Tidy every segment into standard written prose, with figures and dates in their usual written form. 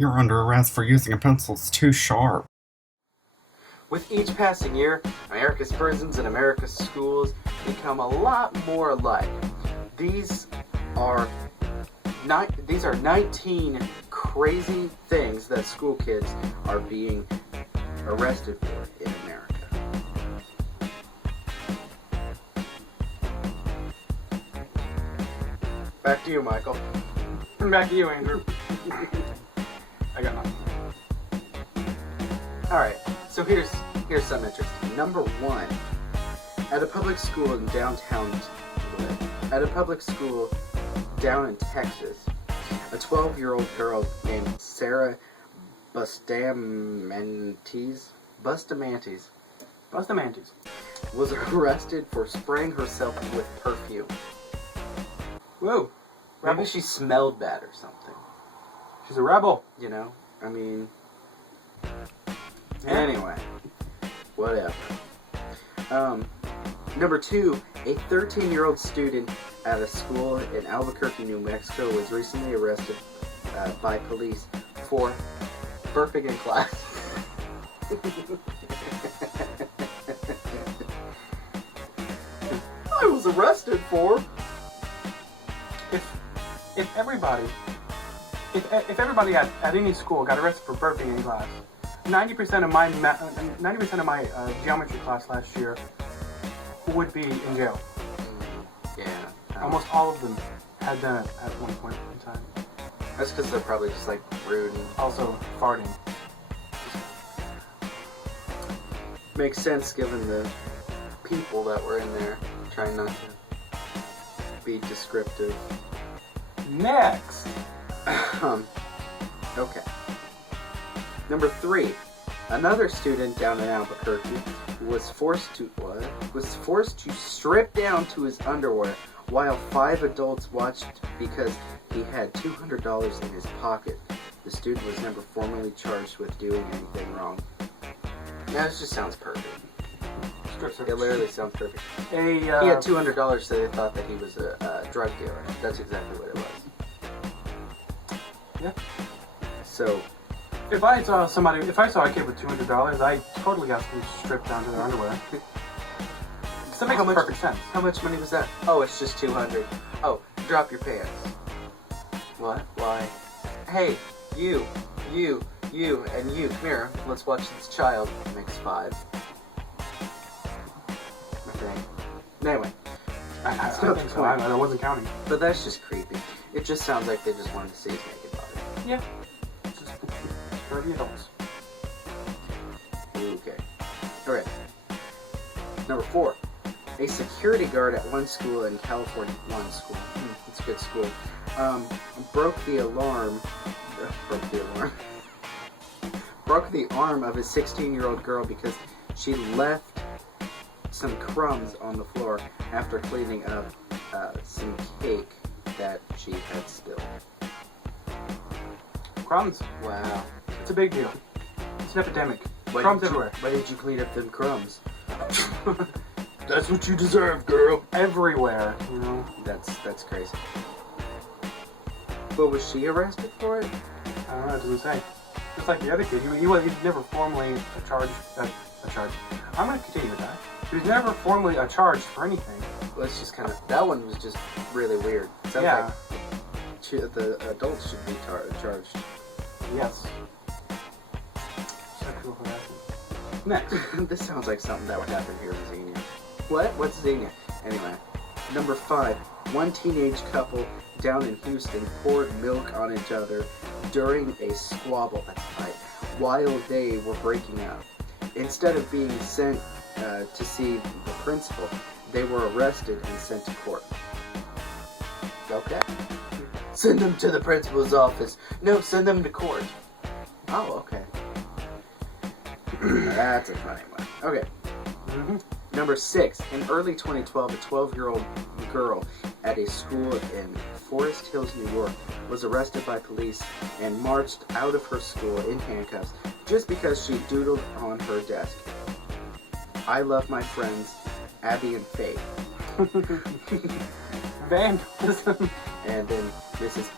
You're under arrest for using a pencil that's too sharp. With each passing year, America's prisons and America's schools become a lot more alike. These are 19 crazy things that school kids are being arrested for in America. Back to you, Michael. Back to you, Andrew. I got nothing. Alright, so here's some interesting. Number one, at a public school down in Texas, a 12-year-old girl named Sarah Bustamantes was arrested for spraying herself with perfume. Whoa. Maybe she smelled bad or something. She's a rebel. You know? I mean... Anyway. Whatever. Number two, a 13-year-old student at a school in Albuquerque, New Mexico was recently arrested by police for burping in class. I was arrested for... If everybody at any school got arrested for burping in class, 90% of my geometry class last year would be in jail. Yeah. Almost all of them had done it at one point in time. That's because they're probably just like rude and Also farting. makes sense given the people that were in there. Trying not to be descriptive. Next. Okay. Number three, another student down in Albuquerque was forced to strip down to his underwear while 5 adults watched because he had $200 in his pocket. The student was never formally charged with doing anything wrong. Yeah, this just sounds perfect. It literally sounds perfect. He had $200, so they thought that he was a drug dealer. That's exactly what it was. Yeah. So, If I saw a kid with $200, I totally asked him to strip down to their underwear. Because that makes perfect sense. how much money was that? Oh, it's just $200. Oh, drop your pants. What? Why? Hey, you, and you. Come here. Let's watch this child. Makes 5. Okay. Anyway. I think so. I wasn't counting. But that's just creepy. It just sounds like they just wanted to see his naked body. Yeah. Just for the adults. Okay. Alright. Number 4. A security guard at one school in California. It's a good school. Broke the arm of his 16-year-old girl because she left some crumbs on the floor after cleaning up some cake that she had spilled. Crumbs. Wow. It's a big deal. It's an epidemic. Crumbs everywhere. Why did you clean up them crumbs? That's what you deserve, girl. Everywhere, you know. That's crazy. But was she arrested for it? I don't know, it doesn't say. Just like the other kid, he was never formally charged. I'm going to continue with that. He was never formally charged for anything. Well, it's just kind of... That one was just really weird. Sounds Yeah. like the adults should be charged. Yes. Sexual harassment. Next. This sounds like something that would happen here in Xenia. What? What's Xenia? Anyway. Number 5. One teenage couple down in Houston poured milk on each other during a squabble, that's right, while they were breaking up. Instead of being sent to see the principal, they were arrested and sent to court. Okay. Send them to the principal's office. No, send them to court. Oh, okay. That's a funny one. Okay. Mm-hmm. Number 6. In early 2012, a 12-year-old girl at a school in Forest Hills, New York, was arrested by police and marched out of her school in handcuffs just because she doodled on her desk. I love my friends, Abby and Faith. Vandalism. And then Mrs.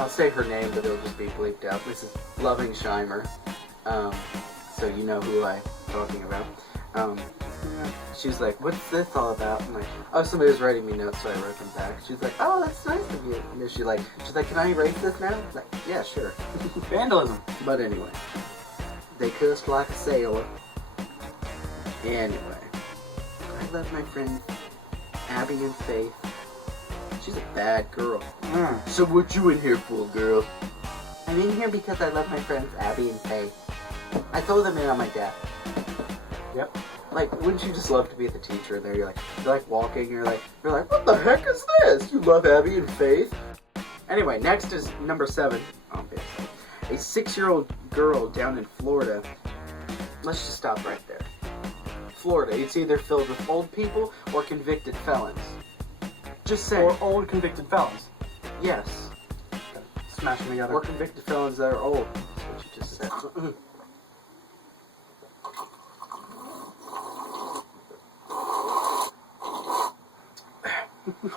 I'll say her name, but it'll just be bleeped out. This is Loving Shimer. So you know who I'm talking about. She was like, what's this all about? I'm like, oh, somebody was writing me notes, so I wrote them back. She was like, oh, that's nice of you. And then she's like, can I erase this now? I'm like, yeah, sure. Vandalism. But anyway, they cussed like a sailor. Anyway, I love my friends Abby and Faith. She's a bad girl. So what you in here for, girl? I'm in here because I love my friends Abby and Faith. I told them in on my dad. Yep. Like, wouldn't you just love to be the teacher and you're like walking, you're like, what the heck is this? You love Abby and Faith? Anyway, next is number 7. Obviously. A 6-year-old girl down in Florida. Let's just stop right there. Florida, it's either filled with old people or convicted felons. Just saying. Or old convicted felons. Yes. Smash them together. Or convicted felons that are old. That's what you just said.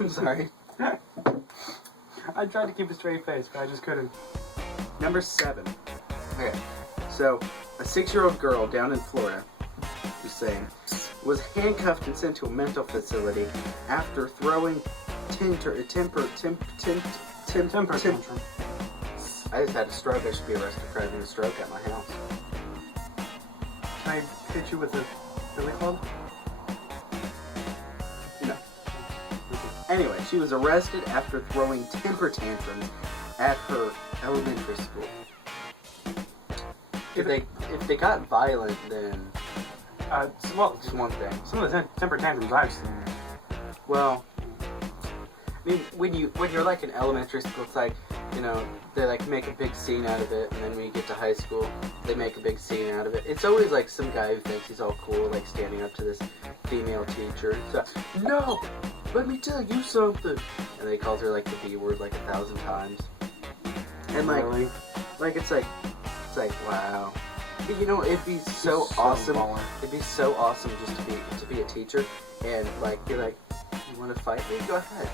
I'm sorry. I tried to keep a straight face, but I just couldn't. Number 7. Okay. So, a 6-year-old girl down in Florida, just saying, was handcuffed and sent to a mental facility after throwing temper tantrum. I just had a stroke. I should be arrested for having a stroke at my house. Can I hit you with a billy club? No. Anyway, she was arrested after throwing temper tantrums at her elementary school. If they got violent, then Well, it's one thing. some of the temper tantrums I've seen. Well, I mean, when you're like in elementary school, it's like, you know, they like make a big scene out of it, and then when you get to high school, they make a big scene out of it. It's always like some guy who thinks he's all cool, like standing up to this female teacher. So, no, let me tell you something. And they calls her like the B word like 1,000 times. And like, Really? like it's like wow. But, you know, it'd be so awesome. baller. It'd be so awesome just to be a teacher and like you're like, you want to fight me? Go ahead.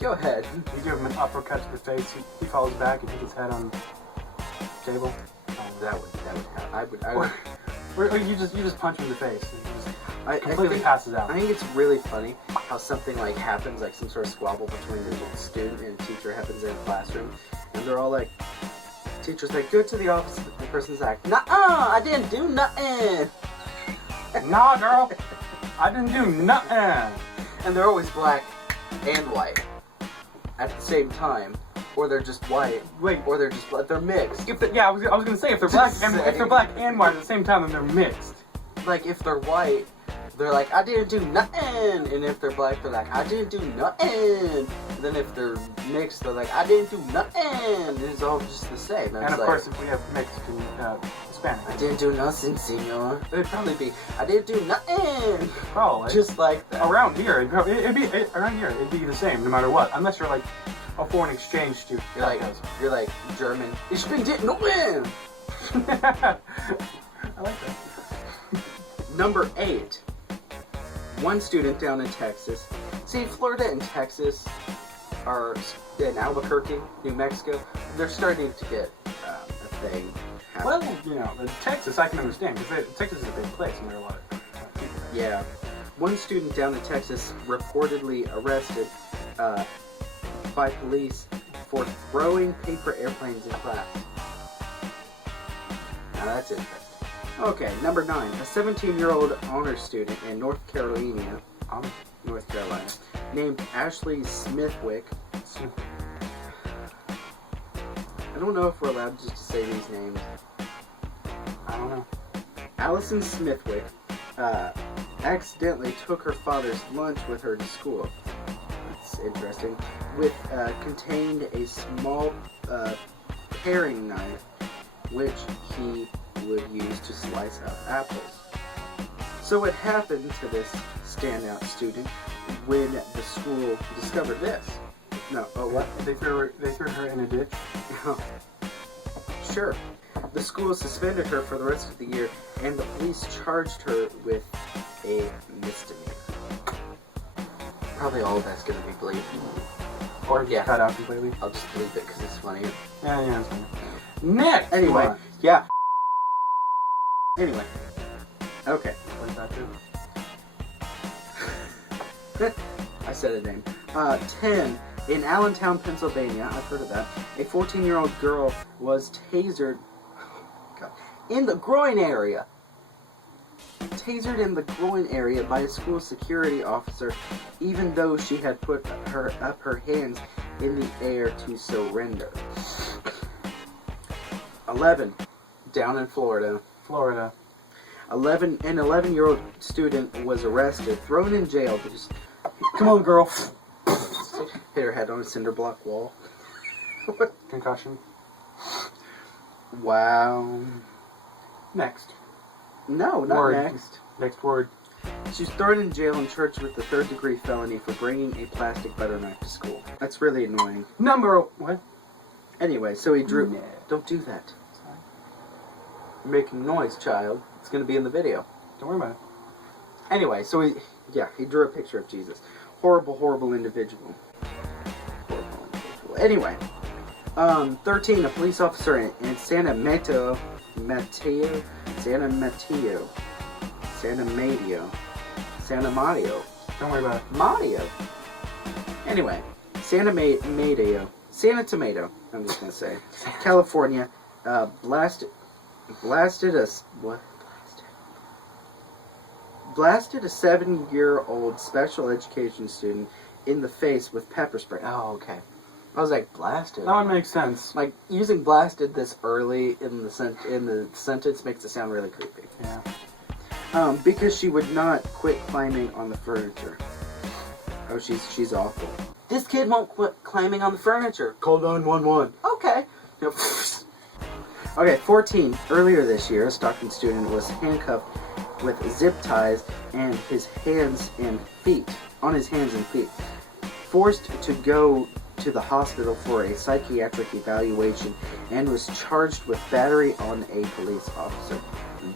Go ahead. You give him an uppercut to the face, he falls back and hits his head on the table. That would help. I would. Or you just punch him in the face. And he just I completely think, passes out. I think it's really funny how something like happens, like some sort of squabble between a student and a teacher happens in a classroom, and they're all like, teacher's like, go to the office, and the person's like, nuh-uh, I didn't do nothing. Nah, girl, I didn't do nothing. And they're always black and white at the same time, or they're just white. Wait, Or they're just they're mixed. I was gonna say if they're black and white at the same time, then they're mixed. Like if they're white, they're like, I didn't do nothing. And if they're black, they're like, I didn't do nothing. And then if they're mixed, they're like, I didn't do nothing. And it's all just the same. And of course, if we have Mexican, Hispanic, I didn't do nothing, senor. It'd probably be, I didn't do nothing. probably Just like that. around here, it'd be the same no matter what, unless you're like a foreign exchange student. You're like German. Ich bin dit nothing. I like that. Number 8. One student down in Texas. See, Florida and Texas are in Albuquerque, New Mexico. They're starting to get a thing happening. Well, Texas I can understand because Texas is a big place and there are a lot of people there. Yeah. One student down in Texas reportedly arrested by police for throwing paper airplanes in class. Now that's interesting. Okay, number 9. A 17-year-old honor student in North Carolina, named Ashley Smithwick. I don't know if we're allowed just to say these names. I don't know. Allison Smithwick accidentally took her father's lunch with her to school. That's interesting. Contained a small paring knife, which he would use to slice up apples. So what happened to this standout student when the school discovered this? No, oh what? They threw her in a ditch. Sure. The school suspended her for the rest of the year, and the police charged her with a misdemeanor. Probably all of that's gonna be bleeped. Or Yeah. cut out completely. I'll just leave it because it's funnier. Yeah, that's fine. Next! Anyway, one. yeah. Anyway. Okay. What is that too? I said a name. 10. In Allentown, Pennsylvania, I've heard of that, a 14-year-old girl was tasered in the groin area. Tasered in the groin area by a school security officer, even though she had put her hands in the air to surrender. 11. Down in Florida. Florida. An 11-year-old student was arrested, thrown in jail. Just, come on, girl. Hit her head on a cinder block wall. Concussion. Wow. Next. No, not Word. next. Next word. She's thrown in jail and charged with the 3rd-degree felony for bringing a plastic butter knife to school. That's really annoying. What? Anyway, so he drew... No. Don't do that. You're making noise, child. It's going to be in the video. Don't worry about it. Anyway, so he drew a picture of Jesus. Horrible, horrible individual. Horrible individual. Anyway, 13, a police officer in Santa Mario. Don't worry about it. Mario. Anyway, Santa Tomato, I'm just gonna say. California, blasted a 7-year-old special education student in the face with pepper spray. Oh, okay. I was like, blasted. That one makes sense. Like, using blasted this early in the sentence makes it sound really creepy. Yeah. Because she would not quit climbing on the furniture. Oh, she's awful. This kid won't quit climbing on the furniture. Call 911. Okay. Okay, 14. Earlier this year, a Stockton student was handcuffed with zip ties on his hands and feet, forced to go to the hospital for a psychiatric evaluation, and was charged with battery on a police officer.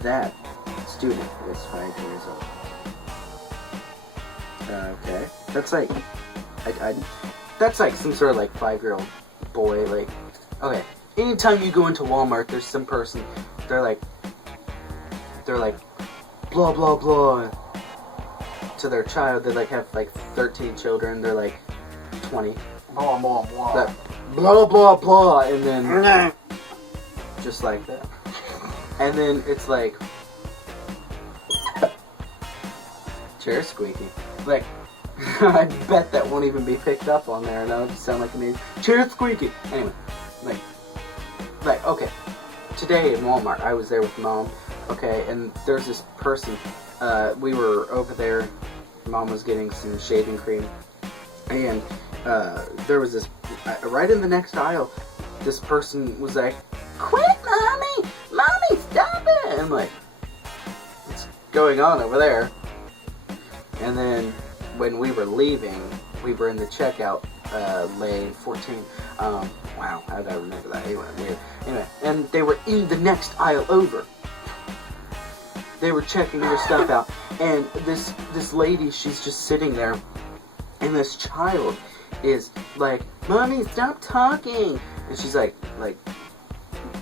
That student was 5 years old. Okay, that's like, that's like some sort of like 5-year-old boy. Like, okay, anytime you go into Walmart, there's some person. They're like, blah blah blah to their child. They like have like 13 children. They're like 20. Blah, blah, blah. That blah blah blah, and then just like that, and then it's like chair squeaking. Like, I bet that won't even be picked up on there, and that'll just sound like a amazing chair squeaking. Anyway, like okay, today in Walmart, I was there with Mom. Okay, and there's this person. We were over there. Mom was getting some shaving cream, and there was this right in the next aisle. This person was like, "Quit, mommy, stop it!" And I'm like, "What's going on over there?" And then when we were leaving, we were in the checkout lane 14. Wow, how did I remember that? Anyway, weird. Anyway, and they were in the next aisle over. They were checking their stuff out, and this lady, she's just sitting there, and this child is like, "Mommy, stop talking!" And she's like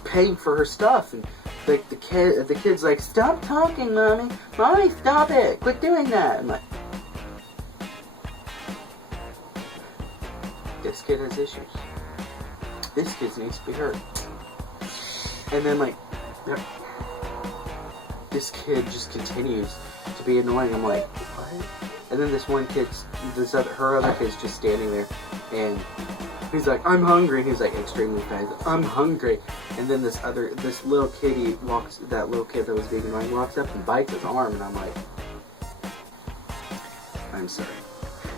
paying for her stuff, and like the kid's like, "Stop talking, mommy, stop it, quit doing that." I'm like, this kid has issues. This kid needs to be hurt. And then like, Yep. this kid just continues to be annoying. I'm like, what? And then her other kid's just standing there, and he's like, "I'm hungry." And he's like extremely fat. "I'm hungry." And then this little kid that was being annoying walks up and bites his arm, and I'm like, I'm sorry.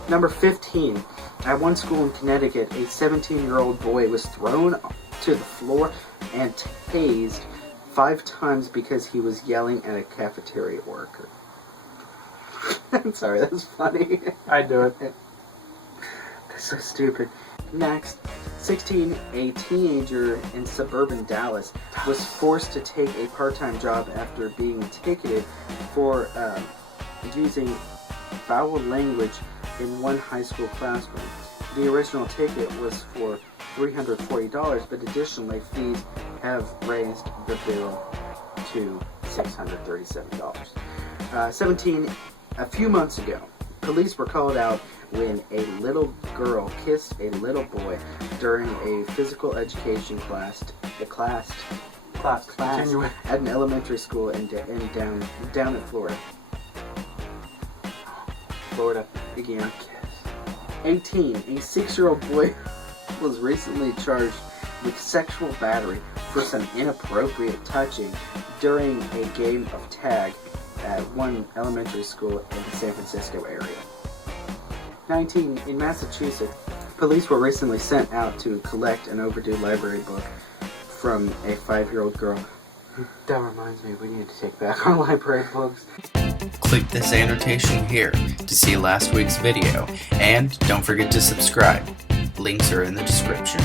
Number 15. At one school in Connecticut, a 17-year-old boy was thrown to the floor and tased 5 times because he was yelling at a cafeteria worker. I'm sorry, that's funny. I'd do it. That's so stupid. Next, 16, a teenager in suburban Dallas was forced to take a part-time job after being ticketed for using foul language in one high school classroom. The original ticket was for $340, but additionally, fees have raised the bill to $637. 17. A few months ago, police were called out when a little girl kissed a little boy during a physical education class Continue it. at an elementary school down in Florida. Florida. Again. 18. A 6-year-old boy was recently charged with sexual battery for some inappropriate touching during a game of tag at one elementary school in the San Francisco area. 19. In Massachusetts, police were recently sent out to collect an overdue library book from a 5-year-old girl. That reminds me, we need to take back our library books. Click this annotation here to see last week's video, and don't forget to subscribe. Links are in the description.